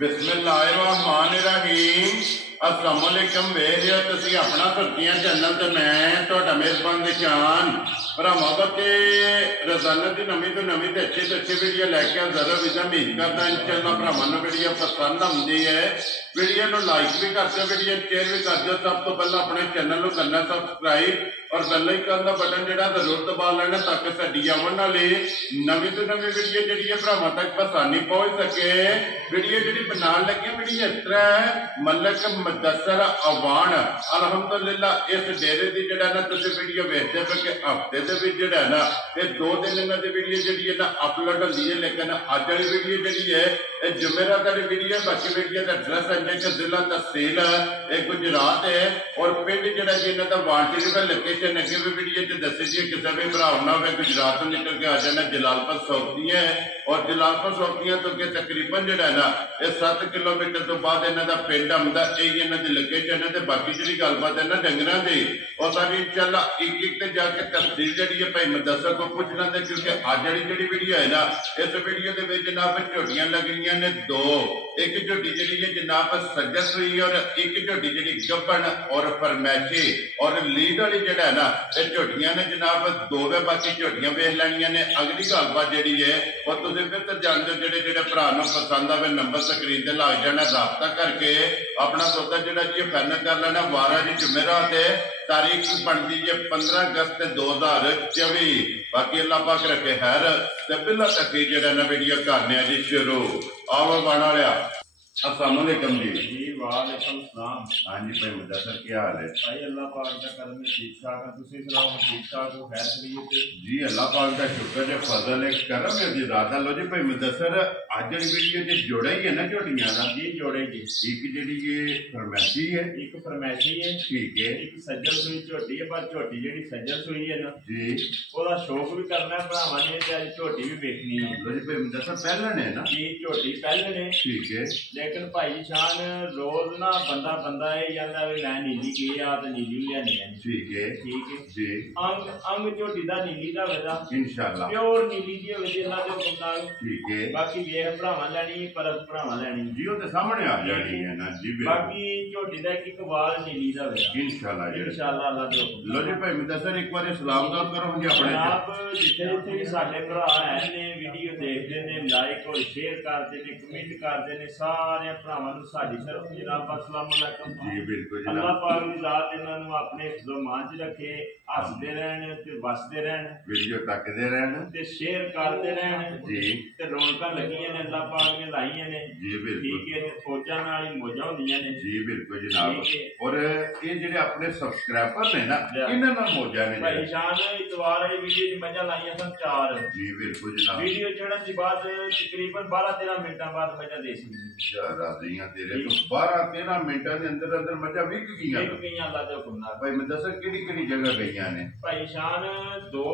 बिस्मिल्लाहिर्रहमानिर्रहीम अस्सलामुअलैकुम वेरियो तुसी अपना सब्जियां चैनल ते मैं तुहाडा मेजबान निशान भरावां बच्चे रोजाना की नवी तो नवी तो अच्छी वीडियो लैके जरूर विदा उम्मीद करदा इंशाअल्लाह भरावां नूं वीडियो पसंद आउंदी है वीडियो नूं लाइक भी कर दो वीडियो शेयर भी कर दो। सब तो पहले अपने चैनल नूं करना सब्सक्राइब और बेल आइकन का बटन जिहड़ा जरूर दबा लेना ताकि साडी आउण वाली नवी तो नवी वीडियो जिहड़ी है भरावां तक आसानी पहुंच सके। वीडियो जिहड़ी बनाउण लगे वीडियो इस तरह है मलक मुदस्सर अवान अलहमदुलिल्लाह इस डेरे की जिहड़ा ना तुसीं वीडियो वेखदे पे कि हफ्ते दे विच जिहड़ा ना ये 2 दिन इन्हां दी वीडियो जिहड़ी है ना अपलोड होंदी है लेकिन अज वाली वीडियो जिहड़ी है ये जुमेरात वाली वीडियो बाकी वीडियो का एड्रैस अंजे के जिला तहसील गुजरात है और पिंड जिहड़ा जी इन्हां दा वांटेड पे लोकेशन अगे भी वीडियो च दस्सी जी किसी भी भरा ना हो गुजरात तो निकल के आ जाना जलालपुर सौखियां है और जलालपुर सौखियां तो अगे तकरीबन जिहड़ा ना ये 7 किलोमीटर तो बाद इन्हां दा पिंड आउंदा यही इन्हां दी लोकेशन है। बाकी जिहड़ी गलबात है ना डंगरां दी और सारी इंशाअल्लाह एक एक ते जाके तफसील जिहड़ी है भाई मुदस्सर को पूछ लेंदे क्योंकि अज वाली जिहड़ी वीडियो है ना इस वीडियो दे विच जनाब झोटियां लगणियां ने 2 एक झोटी जिहड़ी है जनाब सज्जत हुई और एक झोटी जिहड़ी गब्बन और फरमैशी और लीड वाली जिहड़ा है ना ये झोटियां ने जनाब 2 वे बाकी झोटियां वेख लैणियां ने। अगली गलबात जिहड़ी है और तुसीं फिर तो जानदे हो जिहड़े जिहड़े भरा नूं पसंद आवे नंबर स्क्रीन ते लग जाना राबता करके अपना सौदा जिहड़ा जी फाइनल कर लेना। वारा जी जुमेरात है तारीख बनती है 15 अगस्त 2024। बाकी अल्लाह पाक रखे खैर ते बिल्ला तक जिहड़ा ना वीडियो करने जी शुरू आओ बना लिया। अस्सलाम वालेकुम जी। वालेकुम सलाम। हाँ जी भाई मुदस्सर क्या हाल है? भाई अल्लाह पाक का करम में ठीक ठाक है। तुसी सुनाओ ठीक ठाक हो खैर खैरियत जी? अल्लाह पाक का शुक्र है फजल है करम है जी रात लो जी भाई मुदस्सर आज वाली वीडियो जे जोड़ा ही है ना झोटियां दा जी जोड़े जी एक जिहड़ी ये फरमैशी है एक फरमैशी है ठीक है एक सज्जल सुई झोटी है पर झोटी जिहड़ी सज्जल सुई है ना जी ओदा शौक भी करना भरावां ने ते झोटी भी देखनी है। लो जी भाई मुदस्सर पहले ने ना जी झोटी पहले ने ठीक है लेकिन भाई शान रोज ना बंदा बंदा ये जांदा वे मैं नीली की आ ते नीली लियानी है ठीक है जी अंग अंग झोटी दा नीली दा वेदा इंशाअल्लाह प्योर नीली दी होवे जे अल्लाह दे हुक्म नाल ठीक है। बाकी वेख भरावां लैनी पर भरावां लैनी जी वो तो सामने आ जानी है ना जी बाकी झोटी दा एक वाल नीली दा वेदा इंशाअल्लाह अल्लाह दे हुक्म। लो जी भाई मुदस्सर एक बार सलाम दाद करो जी अपने आप जिथे जिथे भी साडे भरा है ने वीडियो देखदे ने लाइक और शेयर करदे ने कमेंट करदे ने सारे भरावां नूं साडी तरफ जनाब अस्सलाम वालेकुम जी बिल्कुल अल्लाह पाक दी जात इन्हां नूं अपने हिफ्ज़ो मान च रखे हसदे रहन ते वसदे रहन वीडियो तकदे रहन ते शेयर करदे रहन जी ते रौनकां लगियां ने अल्लाह पाक ने लाईयां ने जी बिल्कुल ठीक है ते फौजां नाल ही मौजां होंदियां ने जी बिल्कुल जनाब और ये जेडे अपने सब्सक्राइबर ने ना इन्हां नाल मौजां ने भाई शान इतवार वाली वीडियो च मजा लाईयां सन 4 जी बिल्कुल जनाब वीडियो चढ़न दी बाद तकरीबन 12-13 मिनटां बाद मजा दे सी राजियां तेरे तो 12-13 मिनटां दे अंदर अंदर मजा विक गईयां अल्लाह दे हुक्म नाल। भाई मुदस्सर केड़ी जगह गईयां ने? भाई शान दो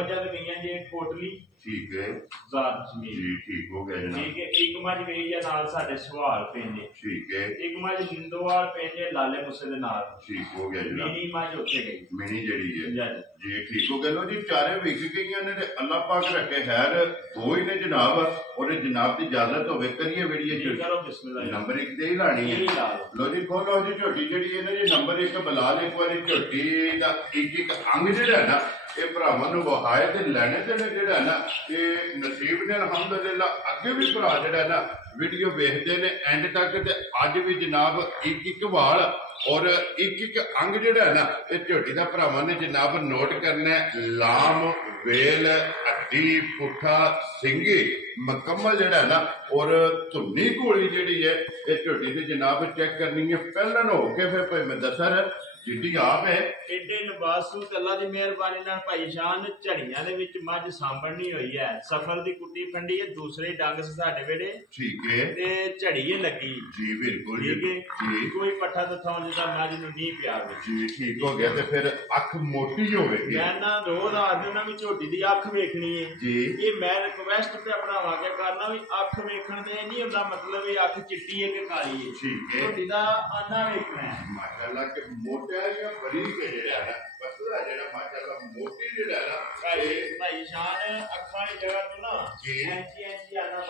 मजा ते गईयां जी कोटली ठीक है ज़ात जमीन जी ठीक हो गया जनाब ठीक है। एक मज गई है नाल साडे सवाल पेंदे ठीक है एक मज हिंदुवाल पेंदे लाले मुसे दे नाल ठीक हो गया जनाब मिनी मज उत्थे गई मिनी जड़ी है जी ठीक हो गया। लो जी चारे विक गईयां ने ते अल्लाह पाक रखे खैर 2 ही ने जनाब और जनाब की इजाजत होवे करिए वीडियो करो बिस्मिल्लाह नंबर 1 ते ही लानी है। लो जी खोलो जी झोटी जड़ी है ना जी नंबर 1 बिलाल एक बार झोटी दा एक अंग जिहड़ा है ना ये भरावां नूं वहाए ते लैणे ते जिहड़ा है ना ये नसीब ने अलहमदुलिल्लाह अगे भी भरा जिहड़ा ना वीडियो वेखदे ने एंड तक ते अज भी जनाब एक वाल और एक अंग जिहड़ा है ना ये झोटी दा भरावां ने जनाब नोट करना लाम वेल हड्डी पुठा सिंगी मुकम्मल जिहड़ा है ना और धुन्नी घोली जिहड़ी है ये झोटी दी जनाब चेक करनी है पहलन हो के फिर भाई मुदस्सर जिद्दी आप है एडे नवासू अल्लाह दी मेहरबानी नाल भाई शान झड़ियां दे विच मज सांभणी होई है सफल दी कुट्टी फंडी है दूसरे डंग से साडे वेड़े ठीक है ते झड़ी है लगी जी बिल्कुल ठीक है जी कोई पट्ठा तो थों जिदा मज नूं नहीं प्यार जी ठीक हो गया ते फिर अख मोटी होवेगी मैं ना रोज आदमी ना भी झोटी दी अख वेखनी है जी ये मैं रिक्वेस्ट पे अपनावा के करना भी अख वेखण दे नहीं हुंदा मतलब ये अख चिट्टी है कि काली है ठीक है झोटी दा आना वेखना है माशाअल्लाह के मोटे ਕਹਿ ਬਰੀਕ ਜਿਹੜਾ ਹੈ ਪਤਲਾ ਜਿਹੜਾ ਮਾਸ਼ਾਅੱਲਾ ਮੋਟੀ ਜਿਹੜਾ ਹੈ ਨਾ ਭਾਈ ਸ਼ਾਨ ਅੱਖਾਂ ਦੀ ਜਗ੍ਹਾ ਤੋਂ ਨਾ ਐਂਚੀ ਆਣਾ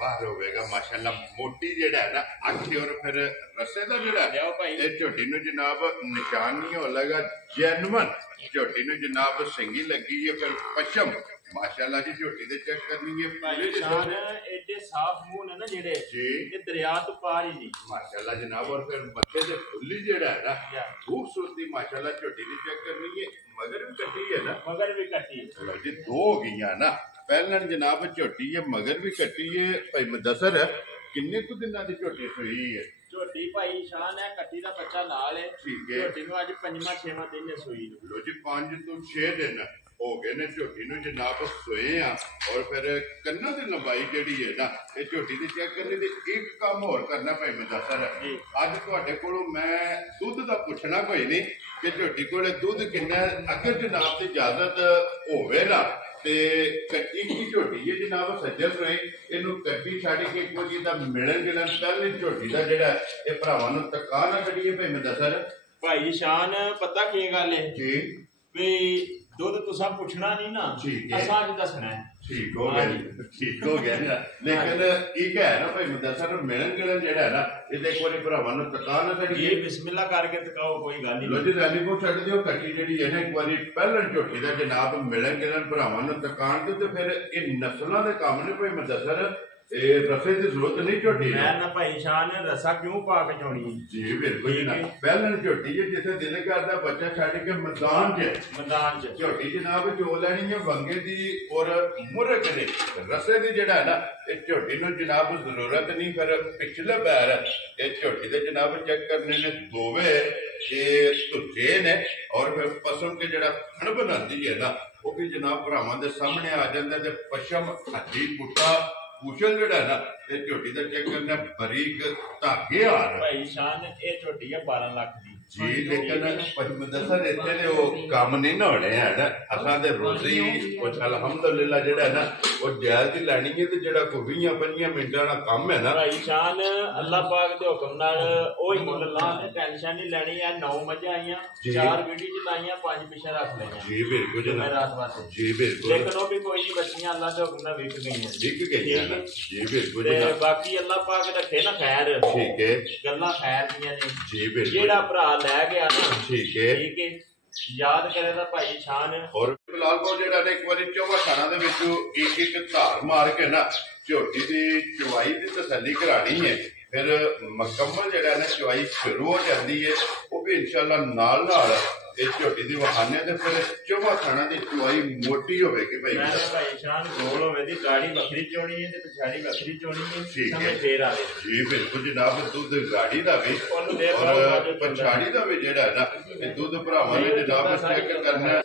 ਬਾਹਰ ਹੋਵੇਗਾ ਮਾਸ਼ਾਅੱਲਾ ਮੋਟੀ ਜਿਹੜਾ ਹੈ ਨਾ ਅੱਖੀ ਔਰ ਫਿਰ ਰਸੇ ਦਾ ਜਿਹੜਾ ਇਹ ਝੋਟੀ ਨੂੰ ਜਨਾਬ ਨਿਸ਼ਾਨ ਨਹੀਂ ਹੋ ਲਗਾ ਜੈਨੂਨ ਝੋਟੀ ਨੂੰ ਜਨਾਬ ਸਿੰਗੀ ਲੱਗੀ ਹੈ ਫਿਰ ਪਸ਼ਮ माशाल्लाह जी झोटी दे चेक करनी है भाई शान एडे साफ मुंह ने ना जेड़े जी ये दरिया तो पार ही नहीं माशाल्लाह जनाब और फिर मत्थे दे फुल्ली जेड़ा है ना खूबसूरती माशाल्लाह झोटी दी चेक करनी है मगर भी कटी है ना मगर भी कटी है जी दो हो गई ना पहले जनाब झोटी है मगर भी कटी है भाई मुदस्सर किन्ने कुछ दिनों की झोटी सुई है झोटी भाई शान है कटी दा बच्चा नाल है ठीक है झोटी नु आज 5वां 6वां दिन है सुई लो जी 5 तो 6 दिन हो गए ने झोटी नूं जनाब सोए और फिर कन्ना की लंबाई जिहड़ी है ना ये झोटी की चेक करने दी एक काम होर करना भाई मुदस्सर अज तुहाडे कोलों मैं दुध दा पुछना कोई नहीं कि झोटी कोले दुध किन्ना अगर जनाब की इजाजत होवे ना ते कच्ची की झोटी है जनाब सज्जन रहे इनू कच्ची छड़ के एक बार दा मिलन गिलन पहले झोटी दा जेड़ा ये भरावां नूं तका ना कढीए भाई मुदस्सर भाई शान पता की गल है जी भी दुध तुसा पुछना नहीं ना असां अज दसना है ठीक हो गया ना लेकिन एक है ना भाई मुदस्सर मिलन गिलन जेड़ा है ना ये एक बार भरावां नूं तका ना कढीए ये बिस्मिल्लाह करके तकाओ कोई गल नहीं लो जी रैली को छड़ दियो कट्टी जेड़ी है ना एक बार पहले झोटी दा जनाब मिलन गिलन भरावां नूं तकाण दे ते फिर ये नस्लां दे काम ने भाई मुदस्सर रसे की जरूरत नहीं झोटी मैं ना भाई शान रसा क्यों पा के चोनी जी बिल्कुल ना पहले झोटी है जिसे दिल करता बच्चा छड़ के मैदान च झोटी जनाब जो लैनी है वंगे दी और मुरक दे रसे दी जेड़ा है ना ये झोटी नूं जनाब जरूरत नहीं फिर पिछले पैर ये झोटी दे जनाब चेक करने ने दोवे ये तुझे ने और फिर पशम के जेड़ा थण बनाती है ना वो भी जनाब भरावां दे सामने आ जांदा ते पशम हड्डी पुट्टा पूछल जड़ा ना ये झोटी दा चेक करना बारीक धागे आ रहे भाई शान ये झोटी है 12 लाख दी जी लेकिन मुदस्सर इत्थे दे वो काम नहीं ना होने है ना असां दे रोजी कुछ अल्हम्दुलिल्लाह जेड़ा ना वो जायज दी लैनी है ते जेड़ा कोई 20-25 मिनटां दा काम है ना भाई शान अल्लाह पाक दे हुक्म नाल ओही मुल ला ने टेंशन नहीं लेनी है 9 मजे आईयां 4 वीडियो च लाईयां 5 पीछे रख लईयां जी बिल्कुल जनाब रात वास्ते जी बिल्कुल लेकिन वो भी कोई नहीं बच्चियां अल्लाह दे हुक्म नाल विक गईयां ना जी बिल्कुल जनाब बाकी अल्लाह पाक रखे ना खैर ठीक है गल्लां खैर दियां ने जी बिल्कुल जेड़ा भरा लै गया ना ठीक है याद करे दा भाई शान और फिलहाल को जेड़ा ने एक बारी चौवा खाना दे विचों एक धार मार के ना झोटी दी चवाई दी तसल्ली करानी है फिर मुकम्मल जेड़ा ना चवाई शुरू हो जाती है वो भी इंशाल्लाह नाल नाल इस झोटी दी वहाने ते फिर चौवा खाना दी चवाई मोटी होवेगी भाई भाई शान गोल होवे दी गाड़ी बकरी चोणी है ते पिछाड़ी बकरी चोणी है ठीक है फेर आ जी बिल्कुल जनाब दूध गाड़ी दा भी और पिछाड़ी दा भी जेड़ा है ना ये दूध भरावां ने जनाब चेक करना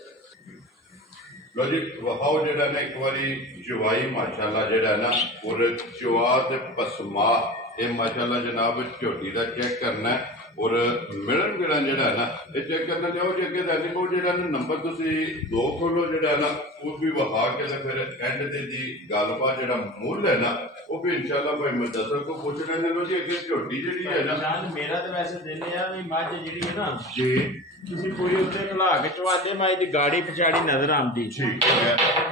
लो जी वहाओ जेड़ा ना एक बारी चवाई माशाल्लाह जेड़ा ना और चवा ते पसमा ये माशाल्लाह जनाब झोटी दा चेक करना है और मिलन गिलन जेड़ा है ना ये चेक करना चाहो जी अगे दैनिक को जेड़ा ना नंबर तुसी 2 खोलो जेड़ा ना वो भी वहा के फिर एंड ते दी गलबात जेड़ा मूल है ना वो भी इंशाल्लाह भाई मुदस्सर को पूछ लेने लो जी अगे झोटी जेड़ी है ना जान मेरा तो वैसे दिल है भी मझ जेड़ी है ना जी किसी पूरी उत्ते खला के चवादे मैं दी गाड़ी पिछाड़ी नजर आंदी ठीक है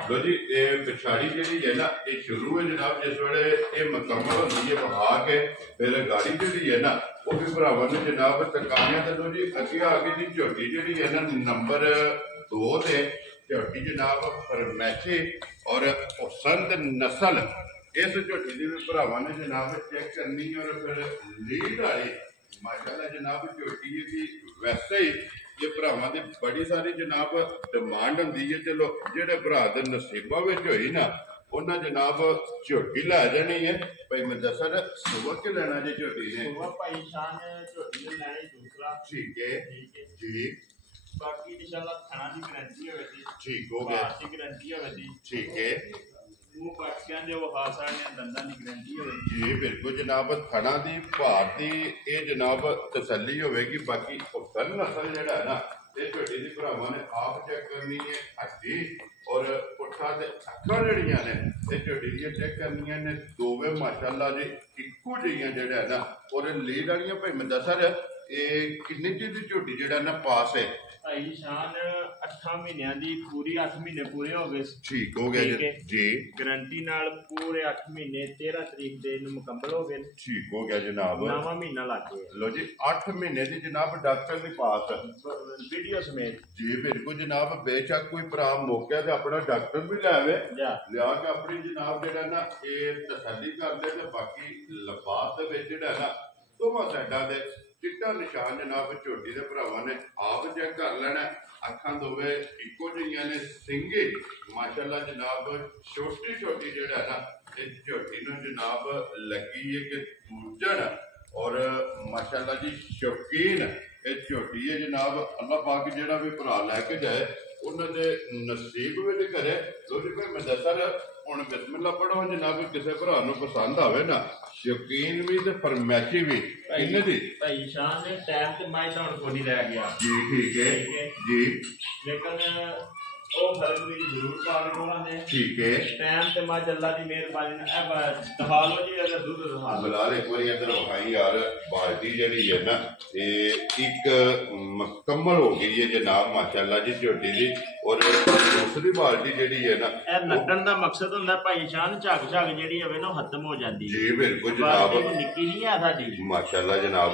लो जी ये पिछाड़ी जेड़ी है ना ये शुरू है जनाब जिस वेले ये मुकम्मल होती है वहा के फिर गाड़ी जेड़ी है ना वो भी भरावां ने जनाब तकानियां ते लो जी अगे आगे दी झोटी जेड़ी है ना नंबर 2 ते झोटी जनाब फरमैशे और हुसन नस्ल इस झोटी दी भी भरावां ने जनाब चेक करनी और फिर लीड वाली माशाल्लाह जनाब झोटी की वैसे ही ये भरावां दी बड़ी सारी जनाब डिमांड हुंदी है चलो जेड़े भरा दे नसीबां विच होई ना उन्हें जनाब झोटी लै जानी है भाई मुदस्सर सुबह के लेना जी झोटी ने भाई शान झोटी ने लेनी दूसरा ठीक है जी बाकी इंशाल्लाह खाना दी गारंटी होवेगी ठीक हो गया दी गारंटी होवेगी ठीक है मुंह पटकियां दे वो हासा ने दंदां दी गारंटी होवेगी जी बिल्कुल जनाब खाना दी भार दी ये जनाब तसल्ली होवेगी बाकी हुसन नस्ल जेड़ा है ना ये झोटी दी भरावां ने आप चेक करनी है हड्डी और पुट्ठा ते अक्खां जेहड़ियां ने ये झोटी दी चेक करनियां ने दोवे माशाल्लाह जी इक्को जिहियां जेड़ा है ना और लीड वालियां भाई मुदस्सर ਇਹ ਕਿੰਨੇ ਚਿਰ ਦੀ ਝੋਟੀ ਜਿਹੜਾ ਨਾ ਪਾਸ ਹੈ? ਭਾਈ ਸ਼ਾਨ 8 ਮਹੀਨਿਆਂ ਦੀ ਪੂਰੀ 8 ਮਹੀਨੇ ਪੂਰੇ ਹੋ ਗਏ। ਠੀਕ ਹੋ ਗਿਆ ਜੀ। ਗਰੰਟੀ ਨਾਲ ਪੂਰੇ 8 ਮਹੀਨੇ 13 ਤਰੀਕ ਦੇ ਨੂੰ ਮੁਕੰਮਲ ਹੋ ਗਏ। ਠੀਕ ਹੋ ਗਿਆ ਜਨਾਬ। 9ਵਾਂ ਮਹੀਨਾ ਲੱਗ ਗਿਆ। ਲੋ ਜੀ 8 ਮਹੀਨੇ ਦੀ ਜਨਾਬ ਡਾਕਟਰ ਦੀ ਪਾਸ ਵੀਡੀਓ ਸਮੇਤ ਜੀ। ਬਿਲਕੁਲ ਜਨਾਬ, ਬੇਸ਼ੱਕ ਕੋਈ ਭਰਾ ਮੌਕੇ ਤੇ ਆਪਣਾ ਡਾਕਟਰ ਵੀ ਲੈ ਆਵੇ, ਲਿਆ ਕੇ ਆਪਣੀ ਜਨਾਬ ਜਿਹੜਾ ਨਾ ਇਹ ਤਸੱਲੀ ਕਰਦੇ ਤੇ ਬਾਕੀ ਲਿਬਾਸ ਦੇ ਵਿੱਚ ਜਿਹੜਾ ਨਾ ਦੋਵਾਂ ਸਾਈਡਾਂ ਦੇ ਚਿੱਟਾ ਨਿਸ਼ਾਨ ਜਨਾਬ ਝੋਟੀ ਦੇ ਭਰਾਵਾਂ ਨੇ ਆਪ ਚੈੱਕ ਕਰ ਲੈਣਾ। ਅੱਖਾਂ ਦੋਵੇਂ ਇੱਕੋ ਜਿਹੀਆਂ ਨੇ, ਸਿੰਗੇ ਮਾਸ਼ਾਅੱਲਾ ਜਨਾਬ ਛੋਟੀ ਛੋਟੀ ਜਿਹੜਾ ਨਾ ਇਹ ਝੋਟੀ ਨੂੰ ਜਨਾਬ ਲੱਗੀ ਹੈ ਕਿ ਦੂਜਣ ਔਰ ਮਾਸ਼ਾਅੱਲਾ ਜੀ ਸ਼ੌਕੀਨ ਇਹ ਝੋਟੀ ਹੈ ਜਨਾਬ। ਅੱਲਾਹ ਪਾਕ ਜਿਹੜਾ ਵੀ ਭਰਾ ਲੈ ਕੇ ਜਾਏ ਉਹਨਾਂ ਦੇ ਨਸੀਬ ਵੀ ਤੇ ਕਰੇ। ਲੋਕੀ ਭਾਈ ਮੈਂ ਦੱਸਾਂ ਹੁਣ ਬਿਸਮਿਲ੍ਲਾ ਪੜੋ ਜਨਾਬ, ਕਿਸੇ ਭਰਾ ਨੂੰ ਪਸੰਦ ਆਵੇ ਨਾ, ਸ਼ੌਕੀਨ ਵੀ ਤੇ ਫਰਮੈਸ਼ੀ ਵੀ ਇਹਨਾਂ ਦੀ। ਭਾਈ ਸ਼ਾਨ ਦੇ ਟਾਈਮ ਤੇ ਮੈਂ ਤਾਂ ਹੁਣ ਕੋਈ ਲੈ ਗਿਆ ਜੀ। ਠੀਕ ਹੈ ਜੀ। ਲੇਕਿਨ ਉਹ ਫਰਕ ਵੀ ਜ਼ਰੂਰ ਪਾਵੇ ਕੋਲਾਂ ਦੇ। ਠੀਕ ਹੈ ਟਾਈਮ ਤੇ ਮੈਂ ਅੱਲਾ ਦੀ ਮਿਹਰਬਾਨੀ ਨਾਲ ਦਿਖਾ ਲਓ ਜੀ, ਅਗਰ ਦੁੱਧ ਦਿਖਾ ਲਓ। ਬਲਾਲ ਇੱਕ ਵਾਰੀ ਅੰਦਰ ਵਿਖਾਈ ਯਾਰ, ਬਾਲਟੀ ਜਿਹੜੀ ਹੈ ਨਾ ਇਹ ਇੱਕ ਮੁਕੰਮਲ ਹੋ ਗਈ ਹੈ ਜਨਾਬ ਮਾਸ਼ਾਅੱਲਾ ਜੀ ਝੋਟੀ ਦੀ। ਔਰ ਦੂਸਰੀ ਬਾਲਟੀ ਜਿਹੜੀ ਹੈ ਨਾ ਇਹ ਨੱਟਣ ਦਾ ਮਕਸਦ ਹੁੰਦਾ ਭਾਈ ਸ਼ਾਨ ਝੱਗ ਜਿਹੜੀ ਹੋਵੇ ਨਾ ਖਤਮ ਹੋ ਜਾਂਦੀ। ਜੀ ਬਿਲਕੁਲ ਜਨਾਬ, ਨਿੱਕੀ ਨਹੀਂ ਆ ਸਾਡੀ ਮਾਸ਼ਾਅੱਲਾ ਜਨਾਬ।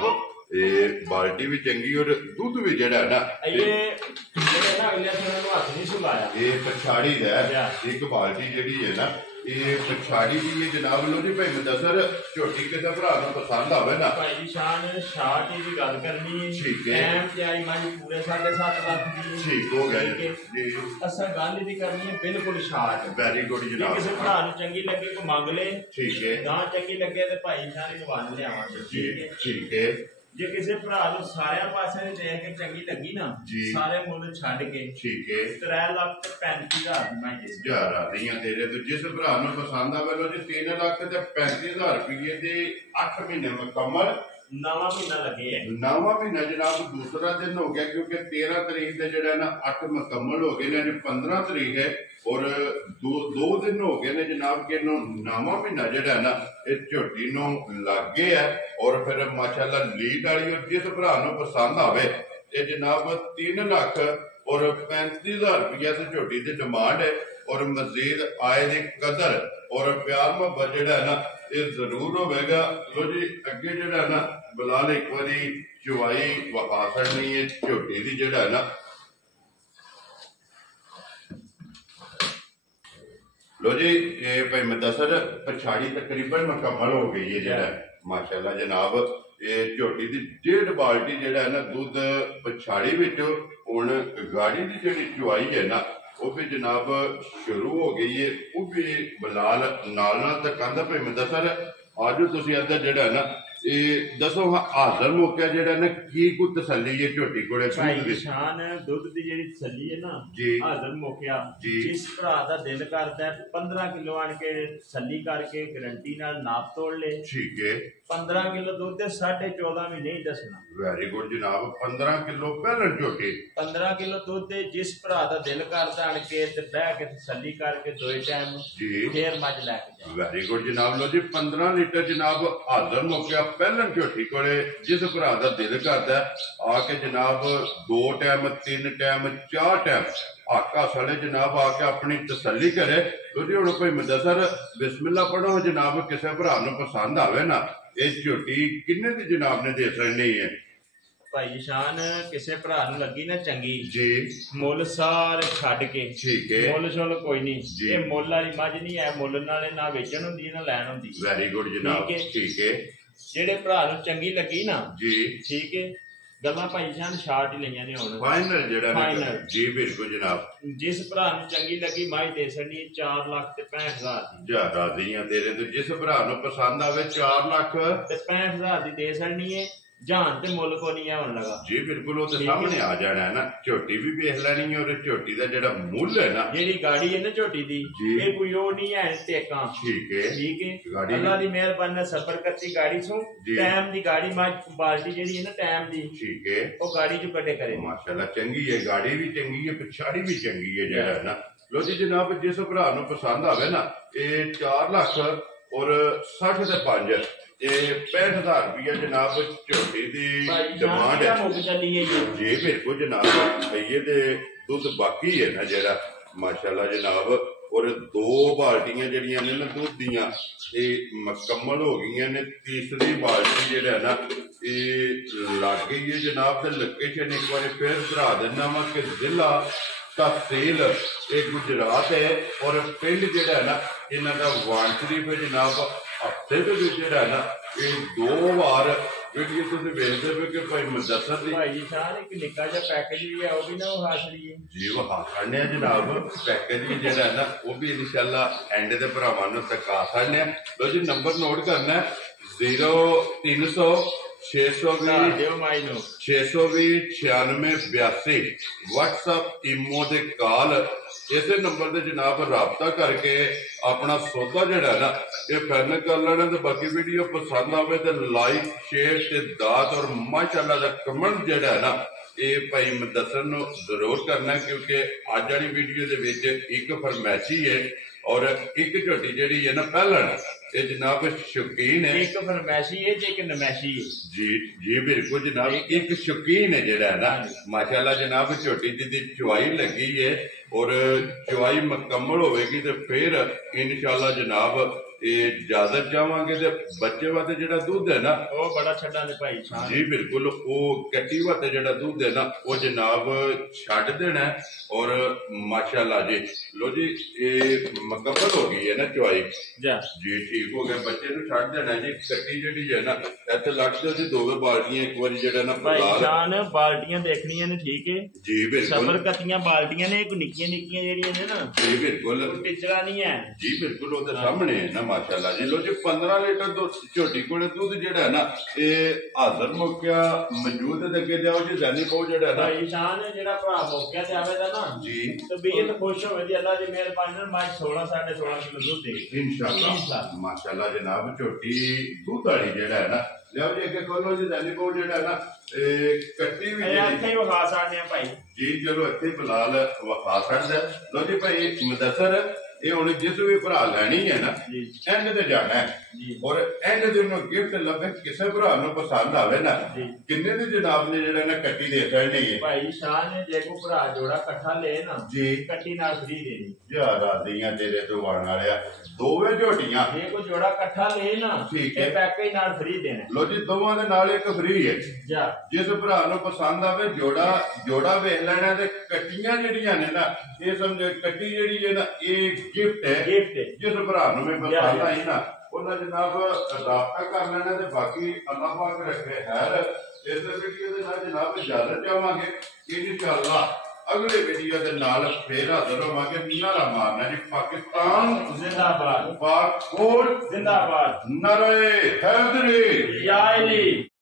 ਇਹ ਬਾਲਟੀ ਵੀ ਚੰਗੀ ਔਰ ਦੁੱਧ ਵੀ ਜਿਹੜਾ ਨਾ ਇਹ ਜਿਹੜੇ ਨਾ ਅਗਲੇ ਸਾਲ ਨੂੰ ਹੱਥ ਨਹੀਂ ਸੁਲਾਇਆ। ਇਹ ਪਛਾੜੀ ਦਾ ਇੱਕ ਬਾਲਟੀ ਜਿਹੜੀ ਹੈ ਨਾ ਇਹ ਪਛਾੜੀ ਦੀ ਹੈ ਜਨਾਬ। ਲੋ ਜੀ ਭਾਈ ਮੁਦੱਸਰ ਝੋਟੀ ਕਿਸੇ ਭਰਾ ਨੂੰ ਪਸੰਦ ਆਵੇ ਨਾ ਭਾਈ ਸ਼ਾਨ ਸ਼ਾਰਟ ਦੀ ਗੱਲ ਕਰਨੀ। ਠੀਕ ਹੈ। ਟਾਈਮ ਤੇ ਆਈ ਮਾਈ ਪੂਰੇ 7.5 ਲੱਖ ਦੀ। ਠੀਕ ਹੋ ਗਿਆ ਜੀ। ਅਸਾਂ ਗੱਲ ਇਹਦੀ ਕਰਨੀ ਹੈ ਬਿਲਕੁਲ ਸ਼ਾਰਟ। ਵੈਰੀ ਗੁੱਡ ਜਨਾਬ। ਕਿਸੇ ਭਰਾ ਨੂੰ ਚੰਗੀ ਲੱਗੇ ਕੋ ਮੰਗ ਲੇ। ਠੀਕ ਹੈ। ਨਾ ਚੰਗੀ ਲੱਗੇ ਤੇ ਭਾਈ ਸ਼ਾਨ ਨੂੰ ਵੰਡ ਲਿਆਵਾਂਗੇ। ਠੀਕ ਹੈ। ਜੇ ਕਿਸੇ ਭਰਾ ਨੂੰ ਸਾਰਿਆਂ ਪਾਸੇ ਦੇਖ ਕੇ ਚੰਗੀ ਲੱਗੀ ਨਾ, ਸਾਰੇ ਮੁੱਲ ਛੱਡ ਕੇ ਠੀਕ ਹੈ 3,35,000 ਦੀ ਮੈਂ ਦੇ ਯਾਰ ਆ ਰਹੀਆਂ ਤੇਰੇ ਤੇ ਜਿਸ ਭਰਾ ਨੂੰ ਪਸੰਦ ਆਵੇ ਲੋ ਜੀ 3,35,000 ਰੁਪਏ ਦੇ 8 ਮਹੀਨੇ ਮੁਕੰਮਲ। 9ਵਾਂ ਮਹੀਨਾ ਲੱਗੇ ਹੈ। 9ਵਾਂ ਮਹੀਨਾ ਜਨਾਬ ਦੂਸਰਾ ਦਿਨ ਹੋ ਗਿਆ ਕਿਉਂਕਿ 13 ਤਰੀਕ ਦੇ ਜਿਹੜਾ ਨਾ 8 ਮੁਕੰਮਲ ਹੋ ਗਏ ਨੇ, ਅੱਜ 15 ਤਰੀਕ ਹੈ ਔਰ ਦੋ ਦਿਨ ਹੋ ਗਏ ਨੇ ਜਨਾਬ ਕਿ ਇਹਨੂੰ 9ਵਾਂ ਮਹੀਨਾ ਜਿਹੜਾ ਨਾ ਇਹ ਝੋਟੀ ਨੂੰ ਲੱਗ ਗਿਆ ਹੈ। ਔਰ ਫਿਰ ਮਾਸ਼ਾਅੱਲਾ ਲੀਡ ਵਾਲੀ ਔਰ ਜਿਸ ਭਰਾ ਨੂੰ ਪਸੰਦ ਆਵੇ ਇਹ ਜਨਾਬ 3 ਲੱਖ ਔਰ 35,000 ਰੁਪਇਆ ਤੇ ਝੋਟੀ ਦੀ ਡਿਮਾਂਡ ਹੈ। ਔਰ ਮਜ਼ੀਦ ਆਏ ਦੀ ਕਦਰ ਔਰ ਪਿਆਰ ਮੁਹੱਬਤ ਜਿਹੜਾ ਨਾ ਇਹ ਜ਼ਰੂਰ ਹੋਵੇਗਾ। ਲੋ ਜੀ ਅੱਗੇ ਜਿਹੜਾ ਨਾ ਬਲਾਲ ਇੱਕ ਵਾਰੀ ਚੁਆਈ ਵਖਾ ਛੱਡਣੀ ਹੈ ਝੋਟੀ ਦੀ ਜਿਹੜਾ ਨਾ। लो जी ये भाई मुदस्सर पछाड़ी तकरीबन मुकम्मल हो गई है जेड़ा माशाअल्लाह जनाब। ये झोटी दी 1.5 बाल्टी जेड़ा है ना दूध पछाड़ी विच हुण गाड़ी दी जेड़ी चुआई है ना वो भी जनाब शुरू हो गई है। वो भी बलाल नाल नाल तक कहंदा भाई मुदस्सर आजो तुसीं अंदर जेड़ा है ना ਇਹ ਦੱਸੋ ਹਾਜ਼ਰ ਮੌਕਾ ਜਿਹੜਾ ਨਾ ਕੀ ਕੋ ਤਸੱਲੀ ਹੈ ਝੋਟੀ ਕੋਲੇ ਭਾਈ ਸ਼ਾਨ ਦੁੱਧ ਦੀ ਜਿਹੜੀ ਤਸੱਲੀ ਹੈ ਨਾ ਹਾਜ਼ਰ ਮੌਕਾ ਜਿਸ ਭਰਾ ਦਾ ਦਿਲ ਕਰਦਾ 15 ਕਿਲੋ ਆਣ ਕੇ ਤਸੱਲੀ ਕਰਕੇ ਗਰੰਟੀ ਨਾਲ ਨਾਪ ਤੋੜ ਲੈ। ਠੀਕ ਹੈ। 15 ਕਿਲੋ ਦੁੱਧ ਤੇ 14.5 ਮਹੀਨੇ ਹੀ ਦੱਸਣਾ। ਵੈਰੀ ਗੁੱਡ ਜਨਾਬ। 15 ਕਿਲੋ ਪਹਿਲਾਂ ਝੋਟੀ 15 ਕਿਲੋ ਦੁੱਧ ਤੇ ਜਿਸ ਭਰਾ ਦਾ ਦਿਲ ਕਰਦਾ ਆਣ ਕੇ ਤੇ ਬਹਿ ਕੇ ਤਸੱਲੀ ਕਰਕੇ ਦੋਏ ਟਾਈਮ ਫੇਰ ਮੱਝ ਲੈ ਕੇ ਜਾ। ਵੈਰੀ ਗੁੱਡ ਜਨਾਬ। ਲੋ ਜੀ 15 ਲੀਟਰ ਜਨਾਬ ਹਾਜ਼ਰ ਮੌਕਾ ਪਹਿਲਾਂ ਝੋਟੀ ਕੋਲੇ ਜਿਸ ਭਰਾ ਦਾ ਦਿਲ ਕਰਦਾ ਆ ਕੇ ਜਨਾਬ 2 ਟਾਈਮ 3 ਟਾਈਮ 4 ਟਾਈਮ ਆਕਾ ਸੜੇ ਜਨਾਬ ਆ ਕੇ ਆਪਣੀ ਤਸੱਲੀ ਕਰੇ। ਤੁਸੀਂ ਹੁਣ ਕੋਈ ਮੁਦੱਸਰ ਬਿਸਮਿਲ੍ਲਾ ਪੜੋ ਜਨਾਬ, ਕਿਸੇ ਭਰਾ ਨੂੰ ਪਸੰਦ ਆਵੇ ਨਾ ਇਹ ਝੋਟੀ ਕਿੰਨੇ ਦੀ ਜਨਾਬ ਨੇ ਦੇ ਸਕਣੀ ਹੈ? ਭਾਈ ਸ਼ਾਨ ਕਿਸੇ ਭਰਾ ਨੂੰ ਲੱਗੀ ਨਾ ਚੰਗੀ ਜੀ ਮੁੱਲ ਸਾਰੇ ਛੱਡ ਕੇ। ਠੀਕ ਹੈ। ਮੁੱਲ ਛੋਲ ਕੋਈ ਨਹੀਂ, ਇਹ ਮੁੱਲ ਵਾਲੀ ਮੱਝ ਨਹੀਂ ਹੈ, ਮੁੱਲ ਨਾਲੇ ਨਾ ਵੇਚਣ ਹੁੰਦੀ ਨਾ ਲੈਣ ਹੁੰਦੀ। ਵੈਰੀ ਗੁੱਡ ਜਨਾਬ। ਠੀਕ ਹੈ। ਜਿਹੜੇ ਭਰਾ ਨੂੰ ਚੰਗੀ ਲੱਗੀ ਨਾ ਜੀ ਠੀਕ ਹੈ ਗੱਲਾਂ ਭਾਈ ਸ਼ਾਨ ਸ਼ਾਰਟ ਹੀ ਲਈਆਂ ਨੇ ਹੁਣ ਫਾਈਨਲ ਜਿਹੜਾ ਫਾਈਨਲ ਜੀ ਬਿਲਕੁਲ ਜਨਾਬ। ਜਿਸ ਭਰਾ ਨੂੰ ਚੰਗੀ ਲੱਗੀ ਮਾਈ ਦੇ ਸਕਣੀ 4,65,000 ਦੀ। ਜਾ ਰਾਜ਼ੀਆਂ ਤੇਰੇ ਤੋਂ ਜਿਸ ਭਰਾ ਨੂੰ ਪਸੰਦ ਆਵੇ 4,65,000 ਦੀ ਦੇ ਸਕਣੀ ਹੈ। ਜਾਨ ਤੇ ਮੁੱਲ ਕੋ ਨਹੀਂ ਆਉਣ ਲਗਾ ਜੀ ਬਿਲਕੁਲ। ਉਹ ਤੇ ਸਾਹਮਣੇ ਆ ਜਾਣਾ ਹੈ ਨਾ, ਝੋਟੀ ਵੀ ਵੇਖ ਲੈਣੀ ਔਰ ਝੋਟੀ ਦਾ ਜਿਹੜਾ ਮੁੱਲ ਹੈ ਨਾ ਜਿਹੜੀ ਗਾੜੀ ਹੈ ਨਾ ਝੋਟੀ ਦੀ ਇਹ ਕੋਈ ਉਹ ਨਹੀਂ ਹੈ ਟੇਕਾਂ। ਠੀਕ ਹੈ। ਠੀਕ ਹੈ। ਅੱਲਾ ਦੀ ਮਿਹਰਬਾਨੀ ਨਾਲ ਸਬਰ ਕਰਤੀ ਗਾੜੀ ਸੋ ਟਾਈਮ ਦੀ ਗਾੜੀ ਮੱਝ ਬਾਲਟੀ ਜਿਹੜੀ ਹੈ ਨਾ ਟਾਈਮ ਦੀ। ਠੀਕ ਹੈ। ਉਹ ਗਾੜੀ ਚ ਕੱਢੇ ਕਰੇ ਮਾਸ਼ਾਅੱਲਾ ਚੰਗੀ ਹੈ, ਗਾੜੀ ਵੀ ਚੰਗੀ ਹੈ, ਪਛਾੜੀ ਵੀ ਚੰਗੀ ਹੈ ਜਿਹੜਾ ਨਾ। ਲੋ ਜੀ ਜਨਾਬ ਜਿਸ ਭਰਾ ਨੂੰ ਪਸੰਦ ਆਵੇ ਨਾ ਇਹ 4 ਲੱਖ ਔਰ 60 ਤੇ 5 65,000 रुपया जनाब झोटी की डिमांड है जी। बिल्कुल जनाब भैये दे दुध बाकी है ना जरा माशाल्लाह जनाब। और 2 बाल्टियां जड़ियां ने ना दुध दियां मुकम्मल हो गई ने। तीसरी बाल्टी जेड़ा ना ये लग गई है जनाब। तो लोकेशन एक बार फिर भरा देना वा कि जिला तहसील गुजरात है और पिंड जेड़ा ना इन्हां दा वाण शरीफ है जनाब। हफ्ते के जेड़ा ना ये 2 बार वीडियो तुसीं वेखदे पे कि भाई मुदस्सर दी भाई सारे एक निक्का जिहा पैकेज भी है वो भी ना वो हासड़ी जी वहा छड़ने जनाब। पैकेज भी जेड़ा ना वो भी इंशाल्लाह एंड दे भरावां नूं तका छड़ने। लो जी नंबर नोट करना 0300 620 9682 व्हाट्सएप इमो दे कॉल इस नंबर से जनाब राबता करके अपना सौदा जड़ा ना ये फाइनल कर लेना। तो बाकी वीडियो पसंद आवे तो लाइक शेयर ते दात और माशाअल्लाह दा कमेंट जड़ा है ना ये भाई मुदस्सर नूं जरूर करना क्योंकि अज वाली वीडियो दे विच एक फरमैशी है और एक झोटी जड़ी है ना पहलन ये जनाब शौकीन है। एक फरमैशी है एक नमैशी है जी जी बिल्कुल जनाब। एक शौकीन है जड़ा है ना माशाल्लाह जनाब। झोटी दी चुवाई लगी है और चुवाई मुकम्मल होगी तो फिर इंशाल्लाह जनाब ये इजाजत चाहांगे तो बच्चे वास्ते जेड़ा दूध है ना वो बड़ा छड्डा दे भाई जी बिल्कुल वो कट्टी वास्ते जेड़ा दूध है ना वो जनाब छड्ड देना है। और माशाल्लाह जी लो जी ये मुकम्मल हो गई है ना चुवाई जी ठीक हो गया। बच्चे नूं छड्ड देना जी। कट्टी जेड़ी है ना इत्थे लट दो जी 2 बाल्टियां एक बारी जेड़ा ना भाईजान बाल्टियां देखनियां ने ठीक है जी बिल्कुल। सबर कतियां बाल्टियां ने एक निक्कियां निक्कियां जेड़ियां ने ना जी बिल्कुल टिचरा नहीं है जी बिल्कुल वो सामने है ना माशाल्लाह जी। लो जी 15 लीटर झोटी कोले दूध जेड़ा है ना ये हाजर मौका मौजूद है। अगे जाओ जी ज़ैनी पाओ जेड़ा है ना भाईजान जेड़ा भरा मौका ते आवेगा ना जी तो बेहद खुश होवे जी अल्लाह दी मेहरबानी नाल मैं 16 16.5 किलो दूध दे इंशाल्लाह माशाल्लाह जनाब। झोटी दूध वाली जेड़ा है ना लियाओ जी अगे खोलो जी ज़ैनी पाओ जेड़ा है ना कट्टी भी इत्थे ही वखा सकदे आ भाई जी। चलो इत्थे फिलहाल वखा सकदा। लो जी भाई मुदस्सर ये हुण जिस भी भरा लैनी है ना एंड ते जाना है और एंड दे नूं गिफ्ट लभे किसे भरा नूं पसंद आवे ना किन्ने दी जनाब ने जेड़ा ना कट्टी दे छड़नी है भाई शान ने जे को भरा जोड़ा इकट्ठा ले ना जी कट्टी नाल फ्री देनी जा रादियां तेरे तो वाण वालिया दोवे झोटियां जे को जोड़ा इकट्ठा ले ना ठीक ये है पैकेज नाल फ्री देना। लो जी दोवां दे नाल एक फ्री है जा जिस भरा नूं पसंद आवे जोड़ा जोड़ा वेख लेना ते कट्टियां जेड़ियां ने ना ये समझो कट्टी जेड़ी है ना ये गिफ्ट है जिस भरा नूं मैं पसंद आई ना उन्हें जनाब राबता कर लेना ते बाकी अल्लाह पाक रखे खैर। इस वीडियो के नाल जनाब इजाजत चाहांगे इंशाअल्लाह अगले वीडियो के नाल फिर हाजिर होवांगे। नारा मारना जी पाकिस्तान जिंदाबाद पाक फौज जिंदाबाद नारे हैदरी या अली।